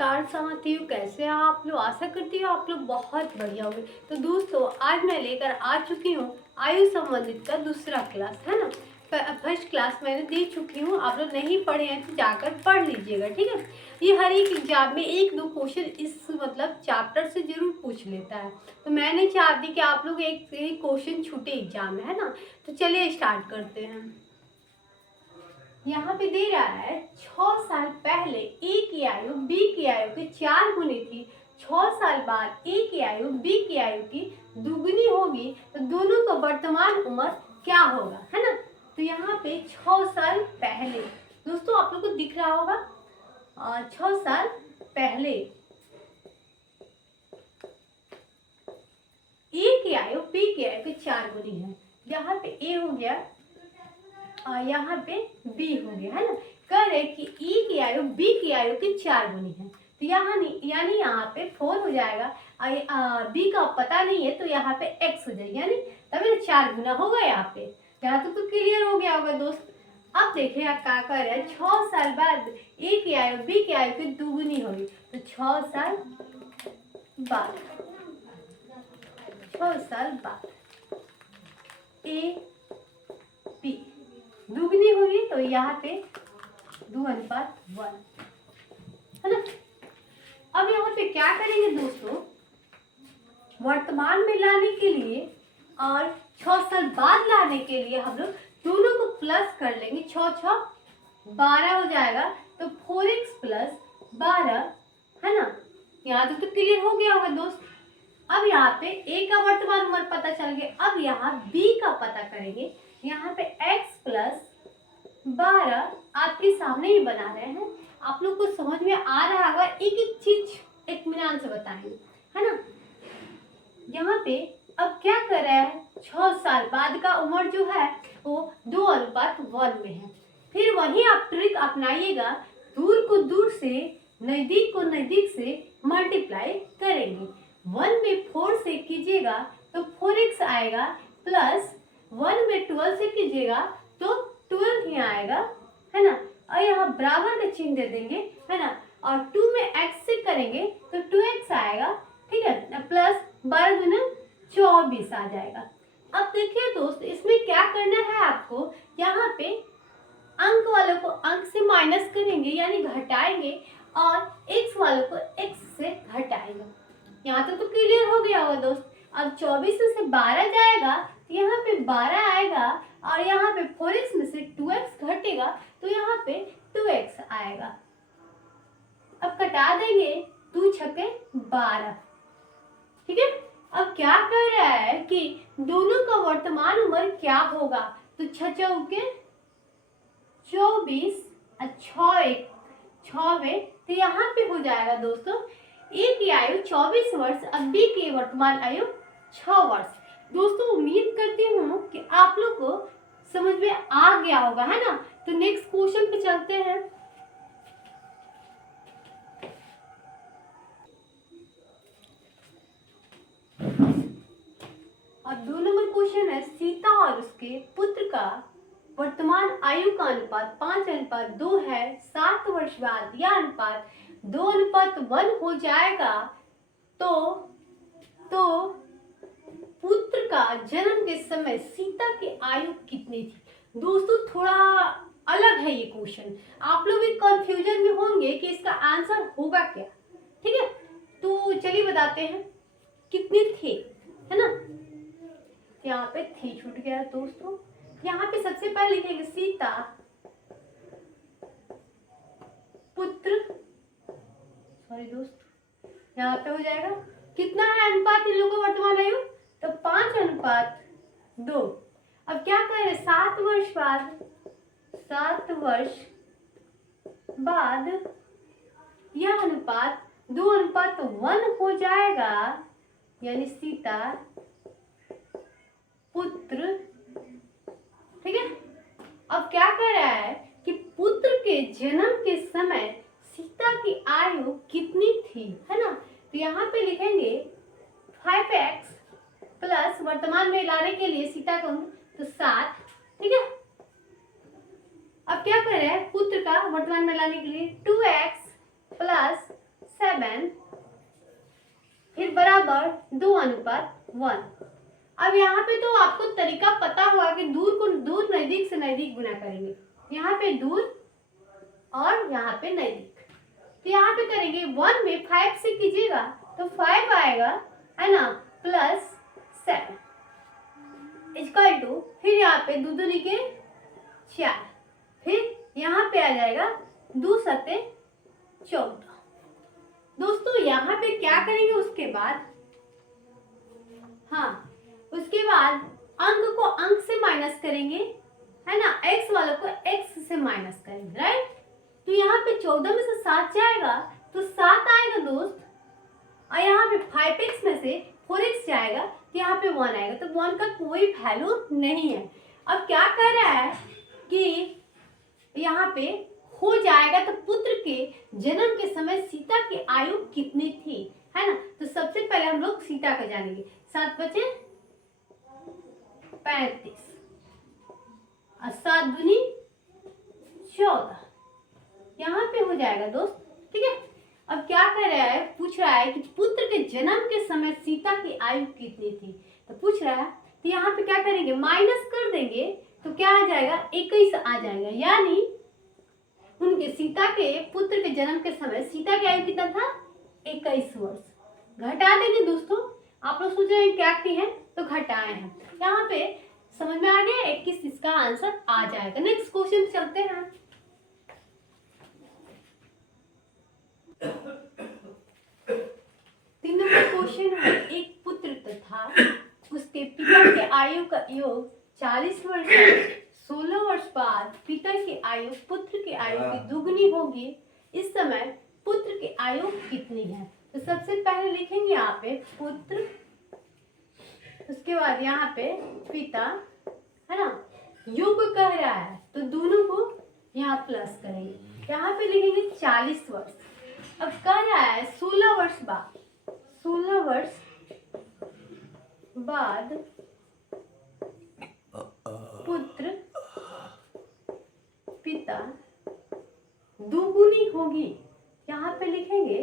नमस्कार साथियों, कैसे हैं आप लोग। आशा करती हूँ आप लोग बहुत बढ़िया होंगे। तो दोस्तों, आज मैं लेकर आ चुकी हूँ आयु संबंधित का दूसरा क्लास, है ना। फर्स्ट क्लास मैंने दे चुकी हूँ, आप लोग नहीं पढ़े हैं तो जाकर पढ़ लीजिएगा, ठीक है। ये हर एक एग्जाम में एक दो क्वेश्चन इस चैप्टर से जरूर पूछ लेता है, तो मैंने चाहती कि आप लोग एक क्वेश्चन छूटे एग्जाम में, है ना। तो चलिए स्टार्ट करते हैं। यहाँ पे दे रहा है 6 साल पहले ए की आयु बी की आयु के 4 गुनी थी। 6 साल बाद ए की आयु बी की आयु की दुगनी होगी, तो दोनों का वर्तमान उम्र क्या होगा, है ना। तो यहाँ पे 6 साल पहले, दोस्तों आप लोग को दिख रहा होगा 6 साल पहले ए की आयु बी की आयु के 4 गुनी है। यहाँ पे ए हो गया और यहाँ पे बी हो गया, है ना। कह रहे कि ई की आयु बी की आयु की 4 गुनी है, तो यहाँ यानी यहाँ पे 4 हो जाएगा और बी का पता नहीं है तो यहाँ पे x हो जाएगा, यानी तभी 4 गुना होगा यहाँ पे। यहाँ तो क्लियर हो गया होगा दोस्त। अब देखिए आप क्या कर रहे हैं, 6 साल बाद ए की आयु बी की आयु की दुगुनी होगी, तो 6 साल बाद 6 साल बाद ए बी दुगनी होगी, तो यहाँ पे 2:1, है ना। अब यहाँ पे क्या करेंगे दोस्तों, वर्तमान में लाने के लिए और 6 साल बाद लाने के लिए हम लोग दोनों को प्लस कर लेंगे। 6 6 12 हो जाएगा, तो 4x + 12, है ना। यहाँ तो क्लियर हो गया होगा दोस्त। अब यहाँ पे a का वर्तमान उम्र पता चल गया, अब यहाँ b का पता करेंगे। यहाँ पे x + 12 आपके सामने ही बना रहे हैं, आप लोग को समझ में आ रहा होगा। एक एक चीज इत्मीनान से बताएंगे, है ना। यहाँ पे अब क्या कर रहा है, 6 साल बाद का उम्र जो है वो 2:1 में है। फिर वही आप ट्रिक अपनाइएगा, दूर को दूर से नजदीक को नजदीक से मल्टीप्लाई करेंगे। 1 में 4 से कीजिएगा तो 4x आएगा, प्लस 1 में 12 से कीजिएगा तो 12 ही आएगा, है ना। और यहाँ बराबर का चिन्ह दे देंगे, है ना। और 2 में x से करेंगे तो 2x आएगा, ठीक है, प्लस 12 गुना 24 आ जाएगा। अब देखिए दोस्त, इसमें क्या करना है आपको, यहाँ पे अंक वालों को अंक से माइनस करेंगे यानी घटाएंगे, और x वालों को x से घटाएंगे। यहाँ तक तो क्लियर हो गया होगा दोस्त। अब 24 से 12 जाएगा तो यहाँ पे 12 आएगा, और यहाँ पे 4x में से 2x घटेगा तो यहाँ पे 2x आएगा। अब कटा देंगे, 2 छक्के 12, ठीक है। अब क्या कर रहा है कि दोनों का वर्तमान उम्र क्या होगा, तो 6 चौके 24 और 6 6 तो यहाँ पे हो जाएगा दोस्तों ए की आयु 24 वर्ष, अब बी की वर्तमान आयु 6 वर्ष। दोस्तों उम्मीद करती हूँ कि आप लोग को समझ में आ गया होगा, है ना। तो नेक्स्ट क्वेश्चन पे चलते हैं। और 2 नंबर क्वेश्चन है, सीता और उसके पुत्र का वर्तमान आयु का अनुपात 5:2 है। 7 वर्ष बाद यह अनुपात 2:1 हो जाएगा, तो पुत्र का जन्म के समय सीता की आयु कितनी थी। दोस्तों थोड़ा अलग है ये क्वेश्चन, आप लोग भी कंफ्यूजन में होंगे कि इसका आंसर होगा क्या, ठीक है। तो चलिए बताते हैं कितनी थी, है ना। यहाँ पे थी छूट गया दोस्तों। यहाँ पे सबसे पहले लिखेंगे सीता पुत्र, सॉरी दोस्त, यहाँ पे हो जाएगा कितना है अनुपात इन लोगों का वर्तमान आयु, तो 5:2। अब क्या करें, 7 वर्ष बाद यह अनुपात 2:1 हो जाएगा, यानी सीता पुत्र, ठीक है। अब क्या कर रहा है कि पुत्र के जन्म के समय सीता की आयु कितनी थी, है ना। तो यहाँ पे लिखेंगे 5x प्लस वर्तमान में लाने के लिए सीता का तो 7, ठीक है। अब क्या कर रहे हैं, पुत्र का वर्तमान में लाने के लिए 2x प्लस 7 फिर बराबर 2:1। अब यहाँ पे तो आपको तरीका पता होगा कि दूर को दूर नजदीक से नजदीक गुना करेंगे। यहाँ पे दूर और यहाँ पे नजदीक, तो यहाँ पे करेंगे 1 में 5 से कीजिएगा तो 5 आएगा, है ना, प्लस 7 इक्वल टू, फिर यहाँ पे 2 दूनी के 4, फिर यहाँ पे आ जाएगा 2 सत्ते 14। दोस्तों यहाँ पे क्या करेंगे उसके बाद, हाँ उसके बाद अंक को अंक से माइनस करेंगे, है ना, x वालों को x से माइनस करेंगे, राइट। तो यहाँ पे 14 में से 7 जाएगा तो 7 आएगा दोस्त, और यहाँ पे 5x में से 4x जाएगा तो यहाँ पे 1 आएगा, तो 1 का कोई वैल्यू नहीं है। अब क्या कह रहा है कि यहाँ पे हो जाएगा, तो पुत्र के जन्म के समय सीता की आयु कितनी थी, है ना। तो सबसे पहले हम लोग सीता का जानेंगे। 7 बचे 35 और 7 दूनी 14, यहाँ पे हो जाएगा दोस्त, ठीक है। अब क्या कर रहा है, पूछ रहा है कि पुत्र के जन्म के समय सीता की आयु कितनी थी, तो पूछ रहा है, तो यहाँ पे क्या करेंगे, माइनस कर देंगे तो क्या आ जाएगा, 21 आ जाएगा। यानी उनके सीता के पुत्र के जन्म के समय सीता की आयु कितना था, 21 वर्ष। घटा देंगे दोस्तों, आप लोग सोच रहे हैं क्या की है, तो घटाए हैं। यहाँ पे समझ में आ गया, 21 इसका आंसर आ जाएगा। नेक्स्ट क्वेश्चन चलते हैं। तीन नंबर क्वेश्चन है, एक पुत्र तथा उसके पिता के आयु का योग 40 वर्ष है। 16 वर्ष बाद पिता की आयु पुत्र की आयु की दुगनी होगी। इस समय पुत्र की आयु कितनी है। तो सबसे पहले लिखेंगे यहाँ पे पुत्र, उसके बाद यहाँ पे पिता, है ना, योग कह रहा है तो दोनों को यहाँ प्लस करेंगे। यहाँ पे लिखेंगे 40 वर्ष। अब कह रहा है 16 वर्ष बाद, 16 वर्ष बाद पुत्र पिता दुगुनी होगी। यहाँ पे लिखेंगे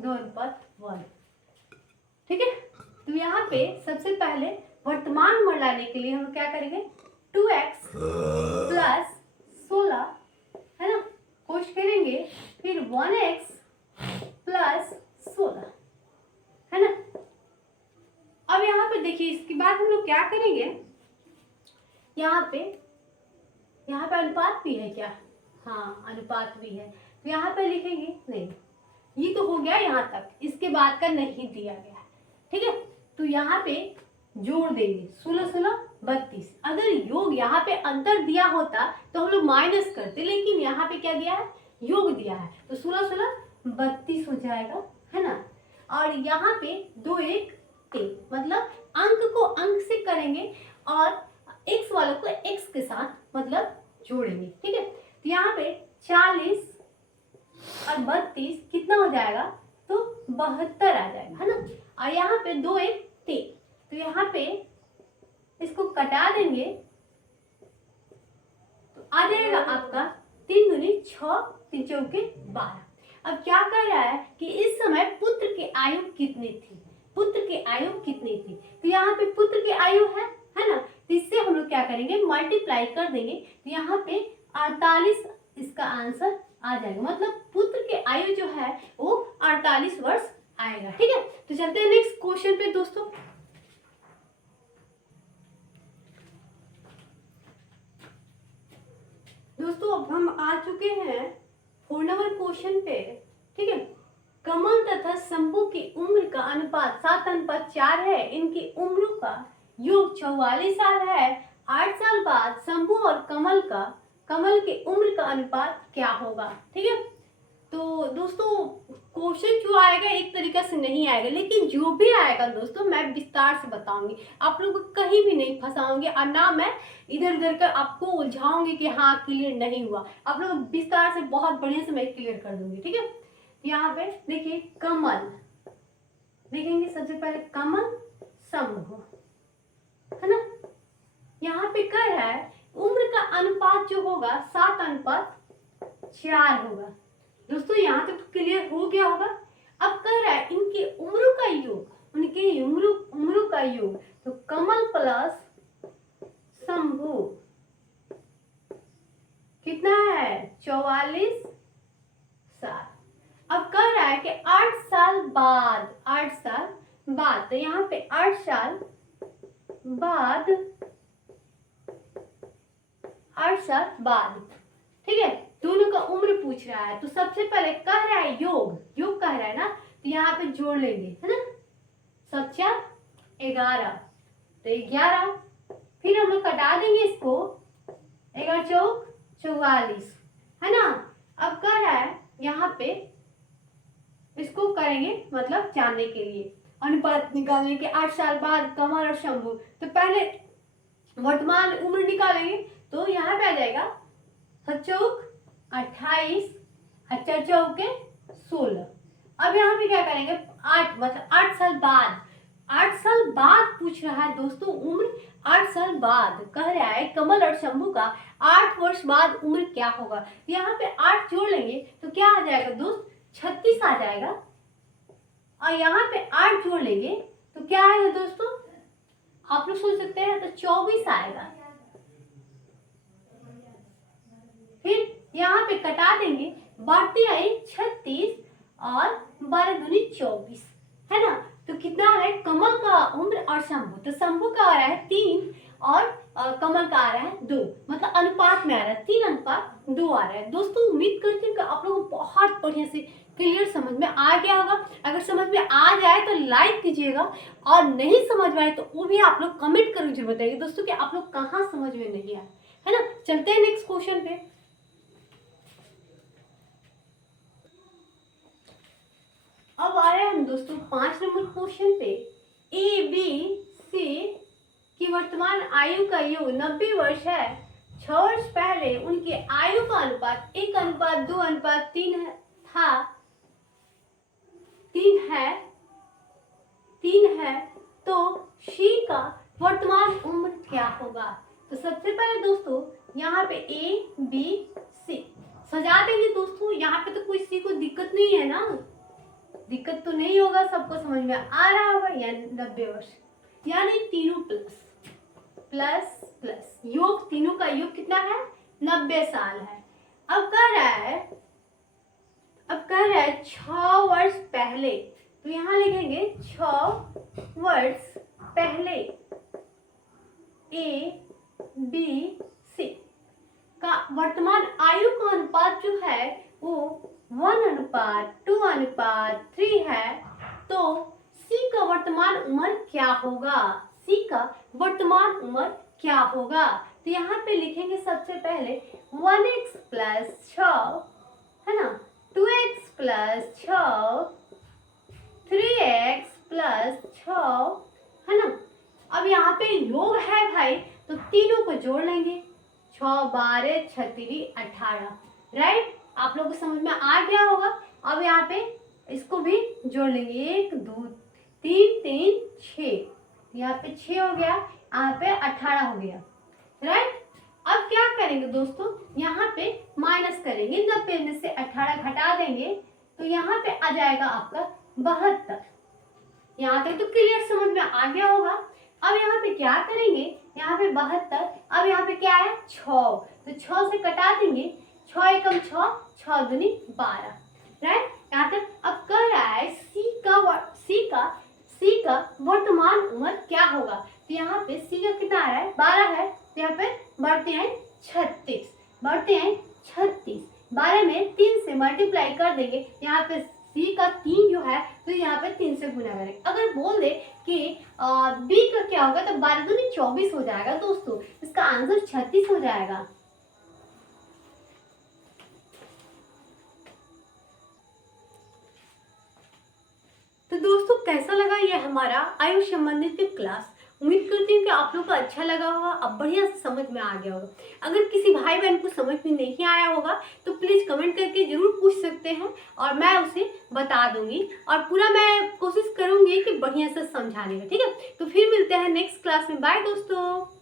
2:1, ठीक है। तो यहाँ पे सबसे पहले वर्तमान में लाने के लिए हम क्या करेंगे, 2x प्लस 16, है ना, कोश करेंगे, फिर 1x प्लस 16, है ना। अब यहाँ पे देखिए, इसके बाद हम लोग क्या करेंगे, यहाँ पे अनुपात भी है क्या, हाँ अनुपात भी है, तो यहाँ पे लिखेंगे नहीं, ये तो हो गया यहाँ तक, इसके बाद का नहीं दिया गया है, ठीक है। तो यहाँ पे जोड़ देंगे 16 16 32। अगर योग यहाँ पे अंतर दिया होता तो हम लोग माइनस करते, लेकिन यहाँ पे क्या दिया है, योग दिया है, तो 16 16 32 हो जाएगा, है ना। और यहाँ पे 2 1 3, मतलब अंक को अंक से करेंगे और x वालों को x के साथ मतलब जोड़ेंगे, ठीक है। तो यहाँ पे 40 और 32 कितना हो जाएगा, तो 72 आ जाएगा, है ना। और यहाँ पे 2 1 3, तो यहाँ पे इसको कटा देंगे तो आ जाएगा आपका 3 दूनी 6, 3 चौके 12। अब क्या कर रहा है कि इस समय पुत्र की आयु कितनी थी, पुत्र की आयु कितनी थी, तो यहाँ पे पुत्र की आयु है ना, तो इससे हम लोग क्या करेंगे, मल्टीप्लाई कर देंगे, तो यहाँ पे 48 इसका आंसर आ जाएगा, मतलब पुत्र की आयु जो है वो 48 वर्ष आएगा, ठीक है। तो चलते हैं नेक्स्ट क्वेश्चन पे दोस्तों। अब हम आ चुके हैं 4 नंबर क्वेश्चन पे, ठीक है। कमल तथा शंभू की उम्र का अनुपात 7:4 है। इनकी उम्रों का योग 44 साल है। 8 साल बाद शंभू और कमल की उम्र का अनुपात क्या होगा, ठीक है। तो दोस्तों क्वेश्चन जो आएगा एक तरीका से नहीं आएगा, लेकिन जो भी आएगा दोस्तों मैं विस्तार से बताऊंगी, आप लोगों को कहीं भी नहीं फंसाऊंगी और ना मैं इधर उधर कर आपको उलझाऊंगी कि हाँ क्लियर नहीं हुआ। आप लोग विस्तार से बहुत बढ़िया से मैं क्लियर कर दूंगी, ठीक है। यहाँ पे देखिए कमल देखेंगे, सबसे पहले कमल शंभू, है ना। यहाँ पे कह रहा है उम्र का अनुपात जो होगा 7:4 होगा, दोस्तों यहाँ तक तो क्लियर हो गया होगा। अब कह रहा है इनकी उम्रों का योग, उनकी उम्रों का योग, तो कमल प्लस शंभु कितना है 44 साल। अब कह रहा है कि 8 साल बाद, 8 साल बाद, तो यहाँ पे 8 साल बाद, 8 साल बाद, ठीक है, दोनों का उम्र पूछ रहा है। तो सबसे पहले कह रहा है योग, योग कह रहा है ना, तो यहाँ पे जोड़ लेंगे, है ना, 7 11, तो 11, फिर हम लोग कटा देंगे इसको, 11 चौक 44, है ना। अब कह रहा है यहाँ पे इसको करेंगे मतलब जानने के लिए अनुपात निकालने के 8 साल बाद कमल और शंभु, तो पहले वर्तमान उम्र निकालेंगे, तो यहाँ पे आ जाएगा 7 चौक 28, 8 चौके 16। अब यहाँ पे क्या करेंगे 8 मतलब 8 साल बाद, 8 साल बाद पूछ रहा है दोस्तों उम्र, 8 साल बाद कह रहा है कमल और शंभु का 8 वर्ष बाद उम्र क्या होगा। यहाँ पे 8 जोड़ लेंगे तो क्या आ जाएगा दोस्त 36 आ जाएगा, और यहाँ पे 8 जोड़ लेंगे तो क्या आएगा दोस्तों, आप लोग सोच सकते हैं, तो 24 आएगा। फिर यहाँ पे कटा देंगे, बढ़ती आई 36 और 12 दूनी 24, है ना। तो कितना है कमल का उम्र और शंभु, तो शंभु का आ रहा है 3 और कमल का आ रहा है 2, मतलब अनुपात में आ रहा है 3:2 आ रहा है। दोस्तों उम्मीद करती हूँ कि आप लोगों को बहुत बढ़िया से क्लियर समझ में आ गया होगा। अगर समझ में आ जाए तो लाइक कीजिएगा, और नहीं समझ में आए तो वो भी आप लोग कमेंट करके जरूर बताइए दोस्तों कि आप लोग कहाँ समझ में नहीं आए, है ना। चलते हैं नेक्स्ट क्वेश्चन पे। अब आ रहे हैं हम दोस्तों 5 नंबर क्वेश्चन पे। ए बी सी की वर्तमान आयु का योग 90 वर्ष है। 6 वर्ष पहले उनकी आयु का अनुपात 1:2:3 था, 3 है, तो सी का वर्तमान उम्र क्या होगा। तो सबसे पहले दोस्तों यहाँ पे ए बी सी सजा देंगे दोस्तों। यहाँ पे तो कोई सी को दिक्कत नहीं है ना, दिक्कत तो नहीं होगा, सबको समझ में आ रहा होगा। यानी 90 वर्ष, यानी तीनों प्लस प्लस प्लस, योग तीनों का योग कितना है 90 साल है। अब कह रहा है 6 वर्ष पहले, तो यहाँ लिखेंगे 6 वर्ष पहले ए बी सी का वर्तमान आयु का अनुपात जो है वो 1:2:3 है, तो सी का वर्तमान उम्र क्या होगा, सी का वर्तमान उम्र क्या होगा। तो यहाँ पे लिखेंगे सबसे पहले 1x + 6, है ना, 2x + 6, 3x + 6, है ना। अब यहाँ पे योग है भाई, तो तीनों को जोड़ लेंगे, 6 12 36 18, राइट। आप लोगों को समझ में आ गया होगा। अब यहाँ पे इसको भी जोड़ लेंगे, 1 2 3 3 6, यहाँ पे 6 हो गया, यहाँ पे 18 हो गया, राइट। अब क्या करेंगे दोस्तों, यहाँ पे माइनस करेंगे, 90 में से 18 घटा देंगे, तो यहाँ पे आ जाएगा आपका 72। यहाँ तक तो क्लियर समझ में आ गया होगा। अब यहाँ पे क्या करेंगे, यहाँ पे 72, अब यहाँ पे क्या है 6, तो 6 से कटा देंगे, 6 एकम 6, 6 दूनी 12, राइट। यहाँ तक। अब कह रहा है सी का वर्तमान उम्र क्या होगा। तो यहाँ पे सी का कितना आ रहा है 12 है, तो यहाँ पे बढ़ते हैं 36, 12 में 3 से मल्टीप्लाई कर देंगे, यहाँ पे सी का 3 जो है तो यहाँ पे 3 से गुना करेंगे। अगर बोल दे कि बी का क्या होगा, तो 12 दूनी 24 हो जाएगा दोस्तों, इसका आंसर 36 हो जाएगा। तो दोस्तों कैसा लगा ये हमारा आयु संबंधित क्लास। उम्मीद करती हूँ कि आप लोग को अच्छा लगा होगा, अब बढ़िया से समझ में आ गया होगा। अगर किसी भाई बहन को समझ में नहीं आया होगा तो प्लीज़ कमेंट करके ज़रूर पूछ सकते हैं, और मैं उसे बता दूंगी, और पूरा मैं कोशिश करूंगी कि बढ़िया से समझाने का, ठीक है। तो फिर मिलते हैं नेक्स्ट क्लास में। बाय दोस्तों।